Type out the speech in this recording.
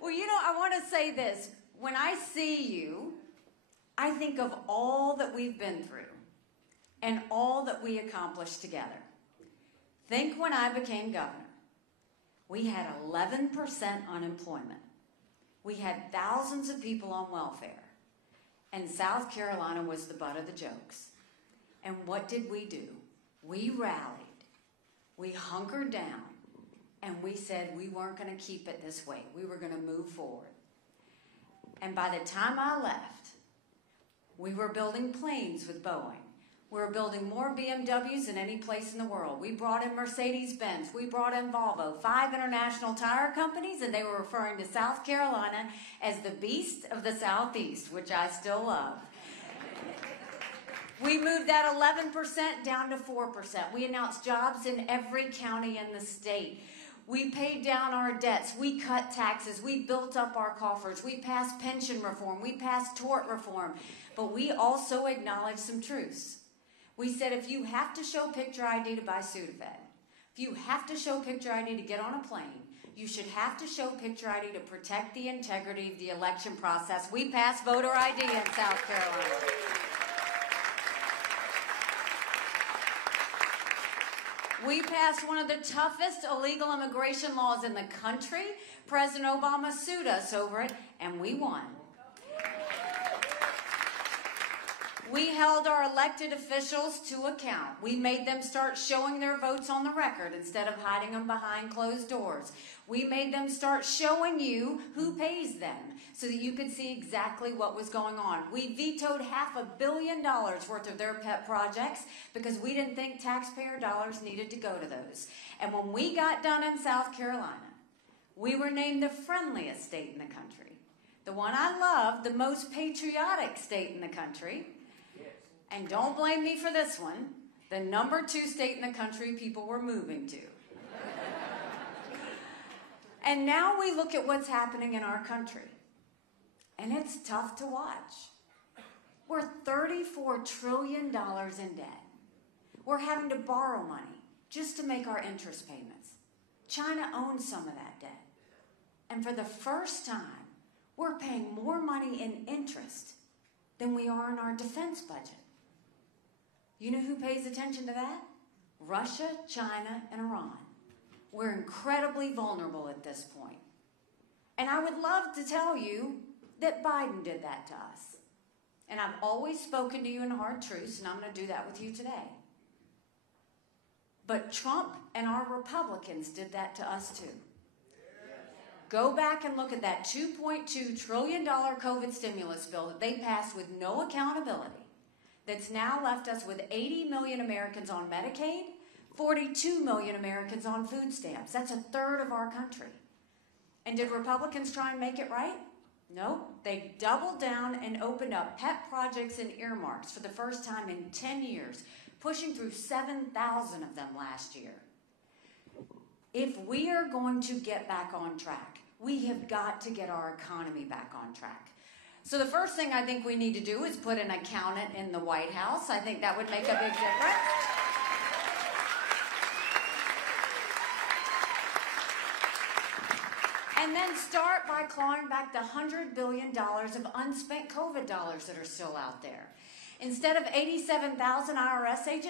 Well, I want to say this. When I see you, I think of all that we've been through and all that we accomplished together. Think when I became governor. We had 11% unemployment. We had thousands of people on welfare. And South Carolina was the butt of the jokes. And what did we do? We rallied. We hunkered down. And we said we weren't going to keep it this way. We were going to move forward. And by the time I left, we were building planes with Boeing. We were building more BMWs than any place in the world. We brought in Mercedes-Benz. We brought in Volvo, 5 international tire companies, and they were referring to South Carolina as the beast of the Southeast, which I still love. We moved that 11% down to 4%. We announced jobs in every county in the state. We paid down our debts. We cut taxes. We built up our coffers. We passed pension reform. We passed tort reform. But we also acknowledged some truths. We said if you have to show picture ID to buy Sudafed, if you have to show picture ID to get on a plane, you should have to show picture ID to protect the integrity of the election process. We passed voter ID in South Carolina. We passed one of the toughest illegal immigration laws in the country. President Obama sued us over it, and we won. We held our elected officials to account. We made them start showing their votes on the record instead of hiding them behind closed doors. We made them start showing you who pays them so that you could see exactly what was going on. We vetoed $500 million worth of their pet projects because we didn't think taxpayer dollars needed to go to those. And when we got done in South Carolina, we were named the friendliest state in the country. The one I love, the most patriotic state in the country. And don't blame me for this one, the #2 state in the country people were moving to. And now we look at what's happening in our country. And it's tough to watch. We're $34 trillion in debt. We're having to borrow money just to make our interest payments. China owns some of that debt. And for the first time, we're paying more money in interest than we are in our defense budget. You know who pays attention to that? Russia, China, and Iran. We're incredibly vulnerable at this point. And I would love to tell you that Biden did that to us. And I've always spoken to you in hard truths, and I'm going to do that with you today. But Trump and our Republicans did that to us too. Go back and look at that $2.2 trillion COVID stimulus bill that they passed with no accountability. That's now left us with 80 million Americans on Medicaid, 42 million Americans on food stamps. That's 1/3 of our country. And did Republicans try and make it right? No. They doubled down and opened up pet projects and earmarks for the first time in 10 years, pushing through 7,000 of them last year. If we are going to get back on track, we have got to get our economy back on track. So the first thing I think we need to do is put an accountant in the White House. I think that would make a big difference. And then start by clawing back the $100 billion of unspent COVID dollars that are still out there. Instead of 87,000 IRS agents,